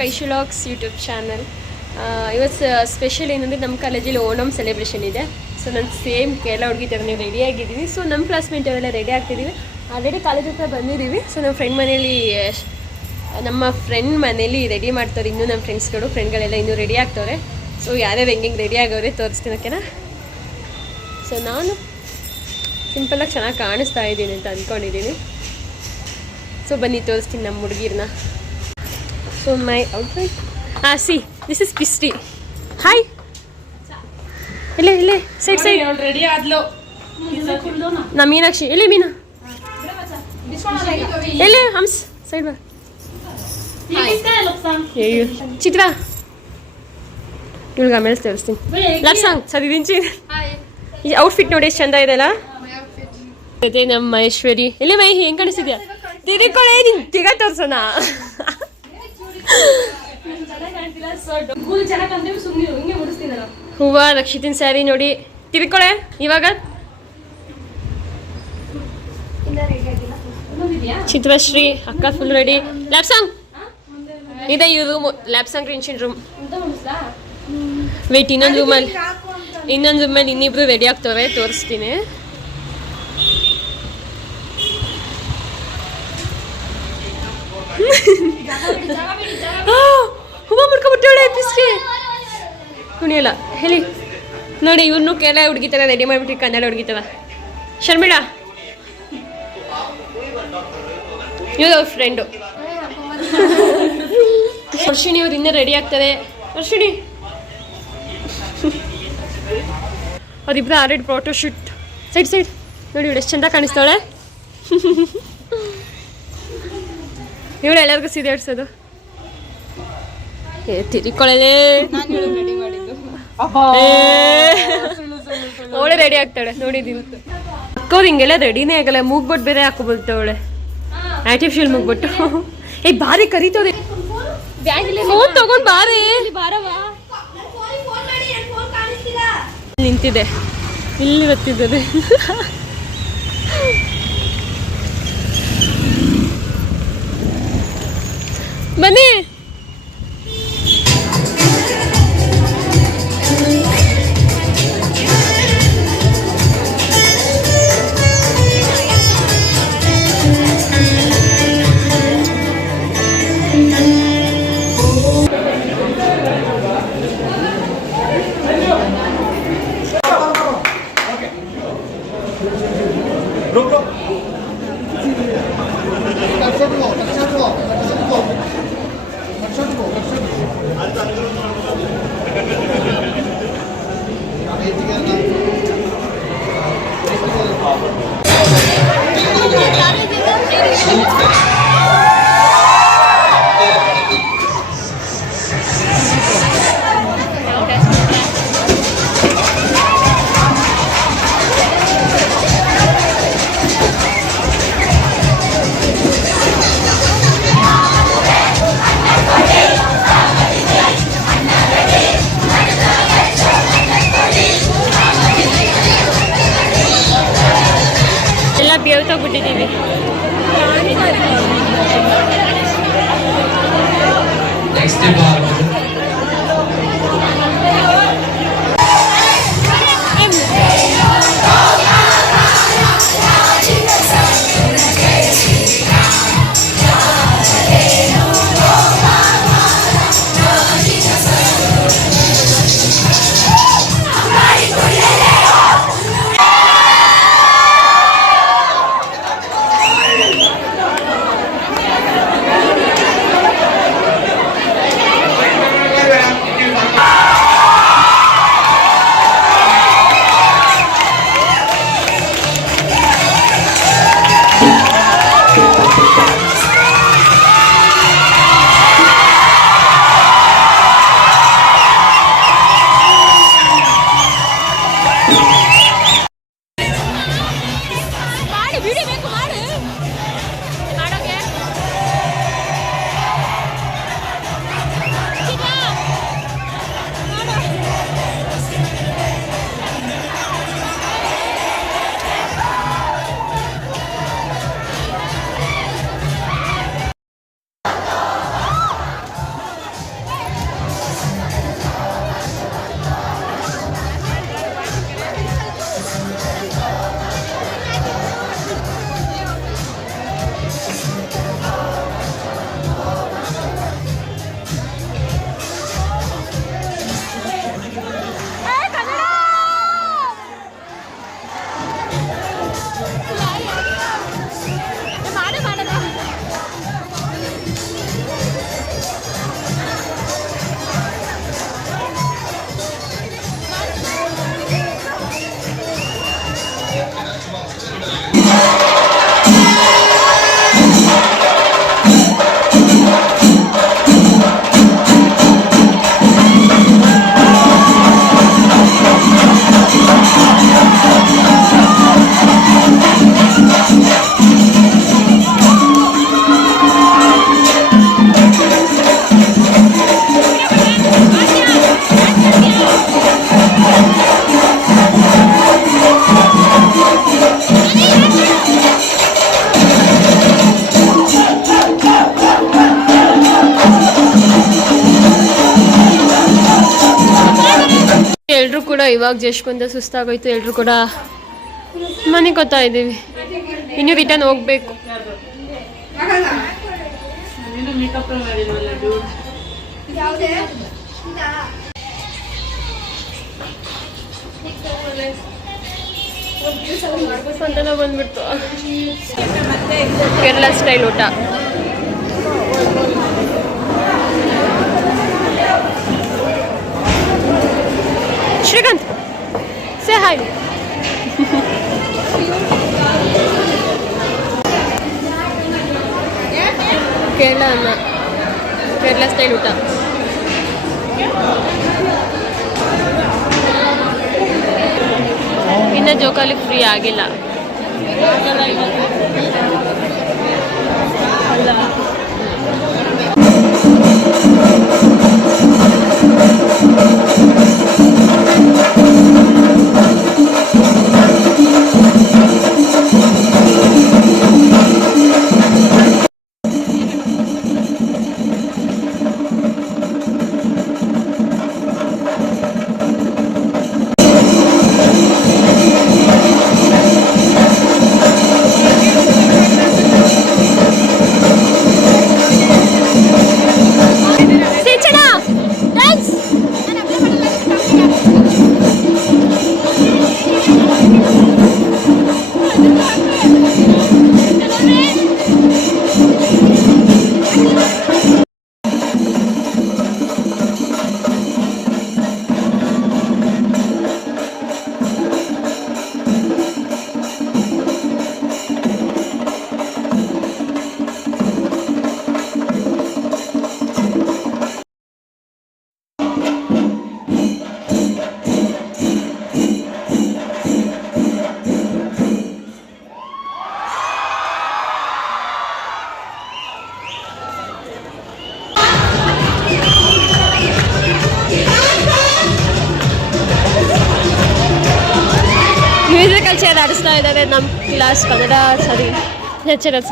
ಕೈಶುಲಾಕ್ಸ್ YouTube channel. ಇವತ್ತು special ಏನಂದರೆ ನಮ್ಮ ಕಾಲೇಜಲ್ಲಿ ಓಣಂ ಸೆಲೆಬ್ರೇಷನ್ ಇದೆ. ಸೊ ನಾನು ಸೇಮ್ ಎಲ್ಲ ಹುಡುಗಿ ಥರ ನೀವು ರೆಡಿ ಆಗಿದ್ದೀವಿ. ಸೊ ನಮ್ಮ ಕ್ಲಾಸ್ಮೇಟ್ ಅವರೆಲ್ಲ ರೆಡಿ ಆಗ್ತಿದ್ದೀವಿ. ಆಲ್ರೆಡಿ ಕಾಲೇಜ್ ಹತ್ರ ಬಂದಿದ್ದೀವಿ. ಸೊ ನಮ್ಮ ಫ್ರೆಂಡ್ ಮನೇಲಿ ರೆಡಿ ಮಾಡ್ತಾರೆ. ಇನ್ನೂ ನಮ್ಮ ಫ್ರೆಂಡ್ಗಳೆಲ್ಲ ಇನ್ನೂ ರೆಡಿ ಆಗ್ತವ್ರೆ. ಸೊ ಯಾರ್ಯಾರು ಹೆಂಗೆ ರೆಡಿ ಆಗೋರೆ ತೋರಿಸ್ತೀನಿ ಓಕೆನಾ. ಸೊ ನಾನು ಸಿಂಪಲಾಗಿ ಚೆನ್ನಾಗಿ ಕಾಣಿಸ್ತಾ ಇದ್ದೀನಿ ಅಂತ ಅಂದ್ಕೊಂಡಿದ್ದೀನಿ. ಸೊ ಬನ್ನಿ ತೋರಿಸ್ತೀನಿ ನಮ್ಮ ಹುಡುಗಿರನ್ನ. So my outfit see this is pista. Hi ಇಲ್ಲೇ ಸೈಡ್ ರೆಡಿ ಆದ್ಲು ನಾ ಮೀನಾಕ್ಷಿ ಎಲ್ಲಿ ಮೀನಾ ಎಲ್ಲಿ ಹಂಸ್ ಸೈಡ್ ಬಾ ಚಿತ್ರ ಇವ್ಳಿಗೆ ಆಮೇಲೆ ತೋರಿಸ್ತೀನಿ. ಲವ್ ಸಾಂಗ್ ಸರಿ ದಿನ ಈ ಔಟ್ಫಿಟ್ ನೋಡಿ ಎಷ್ಟು ಚಂದ ಇದೆಲ್ಲ. ಅದೇ ನಮ್ಮ ಮಹೇಶ್ವರಿ ಎಲ್ಲಿ ಮೈ ಹೆಂಗೆ ಕಾಣಿಸ್ತಿದ್ಯಾ ತಿರ್ಕೊಳ್ಳೆ ನಿಂಗೆ ತಿರ್ಗಾ ತೋರ್ಸೋಣ. ಹೂವ ರಕ್ಷಿತಿನ ಸ್ಯಾರಿ ನೋಡಿ ತಿರ್ಕೊಳ್ಳೆ ಇವಾಗ. ಚಿತ್ರಶ್ರೀ ಅಕ್ಕ ಫುಲ್ ರೆಡಿ. ಲ್ಯಾಬ್ ಸಾಂಗ್ ಇದೆ ಈ ರೂಮ್ ಲ್ಯಾಬ್ ಸಾಂಗ್ ರಿನ್ಶಿನ್ ರೂಮ್. ವೇಟ್ ಇನ್ನೊಂದು ರೂಮಲ್ಲಿ ಇನ್ನಿಬ್ರು ರೆಡಿ ಆಗ್ತವ್ರೆ ತೋರಿಸ್ತೀನಿ. ಹೂವ ಮುಡ್ಕೊಬಿಟ್ಟವಳೆ ಪಿಸ್ಟಿ ಕುಣಿಯಲ್ಲ ಹೇಳಿ ನೋಡಿ. ಇವ್ರನ್ನೂ ಕೇರಳ ಹುಡುಗಿ ಥರ ರೆಡಿ ಮಾಡಿಬಿಟ್ಟು ಕನ್ನಡ ಹುಡುಗಿ ಥರ. ಶರ್ಮಿಳಾ ಇವ್ರು ಅವ್ರ ಫ್ರೆಂಡು. ವರ್ಷಿಣಿ ಅವ್ರು ಇನ್ನೂ ರೆಡಿ ಆಗ್ತಾರೆ. ವರ್ಷಿಣಿ ಅವರಿಬ್ರು ಆಲ್ರೆಡಿ ಫೋಟೋ ಶೂಟ್. ಸೈಡ್ ನೋಡಿ ಇವಳು ಎಷ್ಟು ಚಂದ ಕಾಣಿಸ್ತಾಳೆ. ಇವಳು ಎಲ್ಲರಿಗೂ ಸೀರೆ ಆಡ್ಸೋದು. ತಿರ್ಕೊಳ್ಳಲೇ ಅವಳೆ ರೆಡಿ ಆಗ್ತಾಳೆ ನೋಡಿದೀನಿ. ಅಕ್ಕವ್ರು ಹಿಂಗೆಲ್ಲ ರೆಡಿನೇ ಆಗಲ್ಲ. ಮೂಗ್ಬಟ್ಟು ಬೇರೆ ಹಾಕೋಬೋಲ್ತವಳೆ ಆರ್ಟಿಫಿಷಿಯಲ್ ಮೂಗ್ಬಟ್ಟು. ಬಾರಿ ಕರೀತವ್ರೆ ಫೋನ್ ತಗೊಂಡ್ ಬಾರಿ ನಿಂತಿದೆ ಇಲ್ಲಿ ಗೊತ್ತಿದ್ದದೆ. ಬನ್ನಿ ಬೇವ್ತೋಗ್ಬಿಟ್ಟಿದ್ದೀವಿ. ಎಲ್ಲರೂ ಕೂಡ ಇವಾಗ ಜಸ್ಟ್ ಬಂದ ಸುಸ್ತಾಗೋಯ್ತು. ಎಲ್ಲರೂ ಕೂಡ ಮನೆಗೆ ಗೊತ್ತಾ ಇದ್ದೀವಿ. ಇನ್ನು ರಿಟರ್ನ್ ಹೋಗ್ಬೇಕು. ಸಂತನ ಬಂದ್ಬಿಡ್ತು. ಕೇರಳ ಸ್ಟೈಲ್ ಊಟ. Srikanth say hi. Kerala style ಊಟ. ಇನ್ನು ಜೋಕಾಲಿ ಫ್ರೀ ಆಗಿಲ್ಲ. ಮ್ಯೂಸಿಕಲ್ ಚೇರ್ ಆಡಿಸ್ತಾ ಇದ್ದಾರೆ ನಮ್ಮ ಕ್ಲಾಸ್ ಕನ್ನಡ ಸರಿ ಹೆಚ್ಚಿಗೆ.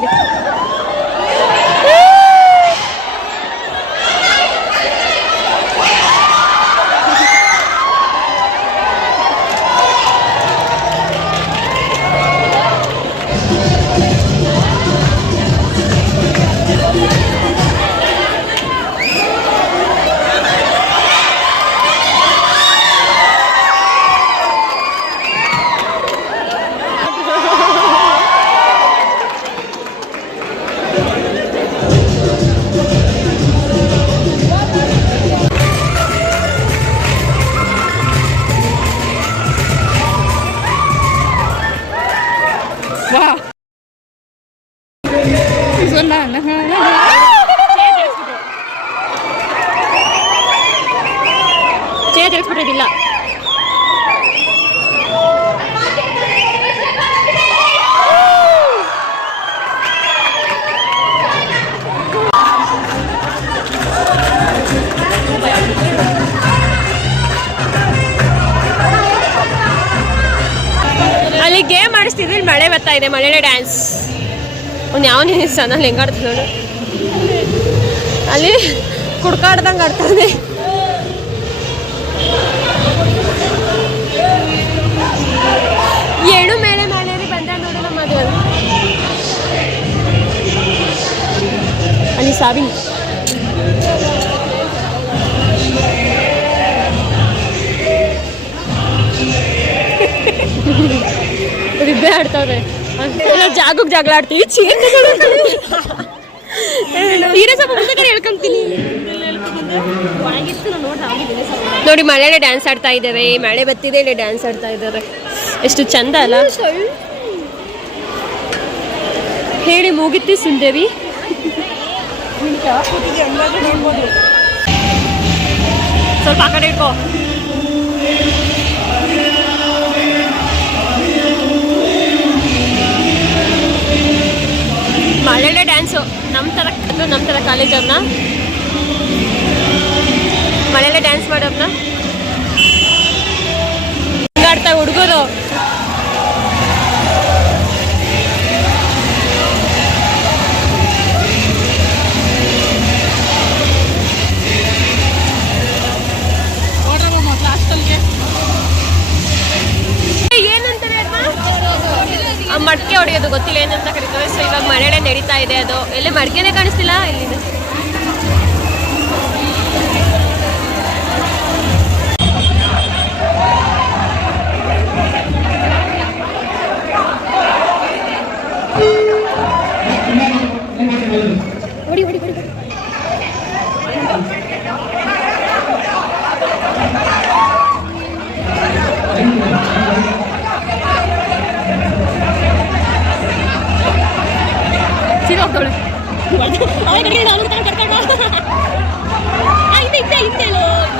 ತಿಳಿಸ್ಬಿಟ್ಟಿದ್ದಿಲ್ಲ. ಅಲ್ಲಿ ಗೇಮ್ ಆಡಿಸ್ತಿದ್ರು. ಇಲ್ಲಿ ಮಳೆ ಬರ್ತಾ ಇದೆ. ಮಳೆಲೆ ಡ್ಯಾನ್ಸ್ ಅವ್ನು ಯಾವ ನಿಲ್ಲಿಸ್ತಾನಲ್ಲಿ ಹೆಂಗಾಡ್ತದೆ ನೋಡು. ಅಲ್ಲಿ ಕುಡ್ಕಾಡ್ದಂಗೆ ಆಡ್ತಾನೆ. ಏಳು ಮೇಲೆ ಮೇಲೆ ಬಂದ ನೋಡು ನಮ್ಮ ಮದುವೆ. ಅಲ್ಲಿ ಸಾವಿನ ಆಡ್ತವ್ರೆ ಜಾಗಕ್ಕೆ ಜಗಳ ಆಡ್ತೀವಿ ಹೇಳ್ಕೊಂತೀನಿ ನೋಡಿ ಮಳೆಲೆ ಡ್ಯಾನ್ಸ್ ಆಡ್ತಾ ಇದ್ದಾರೆ ಮಳೆ ಬತ್ತಿದೆ ಇಲ್ಲಿ ಡ್ಯಾನ್ಸ್ ಆಡ್ತಾ ಇದ್ದಾರೆ ಎಷ್ಟು ಚಂದ ಅಲ್ಲ ಹೇಳಿ ಮುಗಿತಿ ಸುಂದರಿ ಸ್ವಲ್ಪ ಆ ಕಡೆ ಇಟ್ಕೋ ಮಳೆಲೆ ಡ್ಯಾನ್ಸು ನಮ್ಮ ಥರ ಕಾಲೇಜವ್ರನ್ನ ಮಳೆಲೆ ಡ್ಯಾನ್ಸ್ ಮಾಡೋರ್ನ ಹಿಂಗಾಡ್ತಾ ಹುಡುಗರು ಏನಂತಾರೆ ಮಡ್ಕೆ ಹೊಡೆಯೋದು ಗೊತ್ತಿಲ್ಲ ಏನಂತ ಕರೀತಾರೆ ಸೊ ಇವಾಗ ಮಳೆಲೆ ನಡೀತಾ ಇದೆ ಅದು ಎಲ್ಲೇ ಮಡ್ಕೆನೇ ಕಾಣಿಸ್ತಿಲ್ಲ ಇಲ್ಲಿದೆ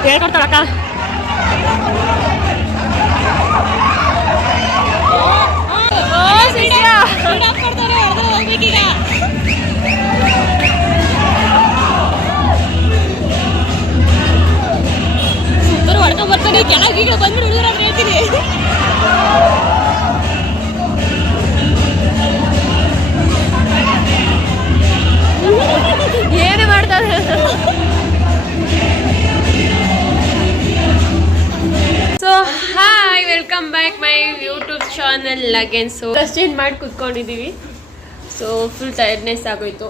ಹೇಳ್ಕೊಡ್ತಾಳಕ್ಕ ಸೂಪರ್ ಹೊಡ್ಕೊಂಡ್ ಬರ್ತಾನೆ ಕೆಳಗೆ ಬಂದ್ಬಿಟ್ಟು ಹುಡುಗರ ಹೇಳ್ತೀನಿ ಏನು ಮಾಡ್ತಾರೆ so hi welcome back my YouTube channel again so dress change ಮಾಡಿ ಕುತ್ಕೊಂಡಿದ್ದೀವಿ ಸೊ ಫುಲ್ ಟೈರ್ಡ್ನೆಸ್ ಆಗೋಯ್ತು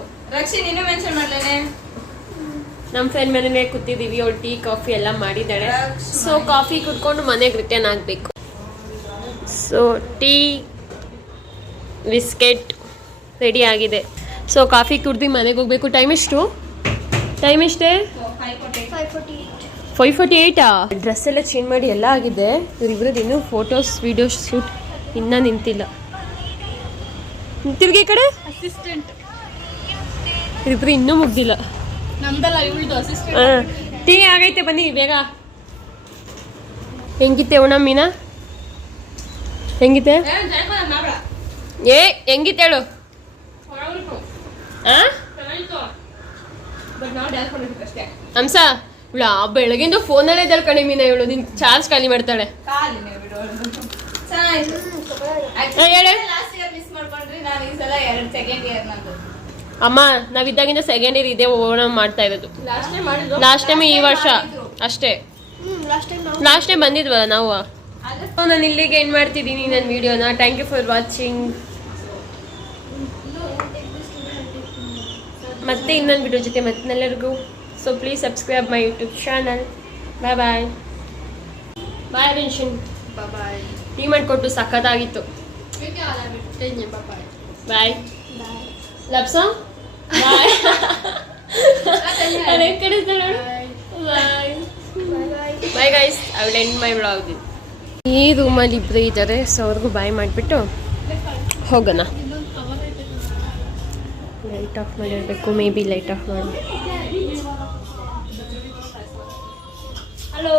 ನಮ್ಮ ಫ್ರೆಂಡ್ ಮನೆಯೇ ಕೂತಿದ್ದೀವಿ ಅವಳು ಟೀ ಕಾಫಿ ಎಲ್ಲ ಮಾಡಿದ್ದಾಳೆ ಸೊ ಕಾಫಿ ಕುಡ್ಕೊಂಡು ಮನೆಗೆ ರಿಟರ್ನ್ ಆಗಬೇಕು ಸೊ ಟೀ ಬಿಸ್ಕೆಟ್ ರೆಡಿ ಆಗಿದೆ ಸೊ ಕಾಫಿ ಕುಡ್ದು ಮನೆಗೆ ಹೋಗ್ಬೇಕು ಟೈಮ್ ಎಷ್ಟೇ 5:48 ಡ್ರೆಸ್ ಎಲ್ಲ ಚೇಂಜ್ ಮಾಡಿ ಎಲ್ಲ ಆಗಿದೆ ಇವರಿಬ್ರದ್ದು ಇನ್ನೂ ಫೋಟೋಸ್ ವಿಡಿಯೋಸ್ ಶೂಟ್ ಇನ್ನೂ ನಿಂತಿಲ್ಲ ತಿರ್ಗಿ ಈ ಕಡೆ ಅಸಿಸ್ಟೆಂಟ್ ಇವರಿಬ್ರು ಇನ್ನೂ ಮುಗ್ದಿಲ್ಲ ನಮ್ದಲ್ಲ ಇವಳ್ದು ಅಸಿಸ್ಟೆಂಟ್ ಟೀ ಆಗೈತೆ ಬನ್ನಿ ಬೇಗ ಹೆಂಗಿತ್ತೆ ಮೀನಾ ಹೆಂಗಿತ್ತೆ ಹೆಂಗಿತ್ತೆ ಹೇಳು ಹಂಸ ಇವಳು ಬೆಳಗಿಂದ ಫೋನಲ್ಲೇ ಇದ್ದಾಳೆ ಕಣೆ ಮೀನಾ ಇವಳು ನಿನ್ ಚಾರ್ಜ್ ಖಾಲಿ ಮಾಡ್ತಾಳೆ ಅಮ್ಮ ನಾವಿದ್ದಾಗಿಂದ ಸೆಕೆಂಡ್ ಇಯರ್ ಇದೆ ಓಣಂ ಮಾಡ್ತಾ ಇರೋದು ಲಾಸ್ಟ್ ಟೈಮ್ ಈ ವರ್ಷ ಅಷ್ಟೇ ಲಾಸ್ಟ್ ಟೈಮ್ ಬಂದಿದ್ವಲ್ಲ ನಾವು ನಾನು ಇಲ್ಲಿಗೆ ಏನು ಮಾಡ್ತಿದ್ದೀನಿ ನನ್ನ ವಿಡಿಯೋನ ಥ್ಯಾಂಕ್ ಯು ಫಾರ್ ವಾಚಿಂಗ್ ಮತ್ತೆ ಇನ್ನೊಂದು ವಿಡಿಯೋ ಜೊತೆ ಮತ್ತೆಲ್ಲರಿಗೂ so please subscribe my YouTube channel bye bye bye mention bye tea ಮಾಡಿಕೊಟ್ಟು ಸಖತ್ತಾಗಿತ್ತು ಬಾಯ್ ಲಪ್ಸ ಬಾಯ್ ಅದೇ ಕಡೆ bye bye guys I will end my vlog ಈ ರೂಮಲ್ಲಿ ಇಬ್ಬರು ಇದ್ದಾರೆ ಸೊ ಅವ್ರಿಗೂ ಬಾಯ್ ಮಾಡಿಬಿಟ್ಟು ಹೋಗೋಣ ಲೈಟ್ ಆಫ್ ಮಾಡಿರಬೇಕು ಮೇ ಬಿ ಲೈಟ್ ಆಫ್ ಮಾಡಿ ಹಲೋ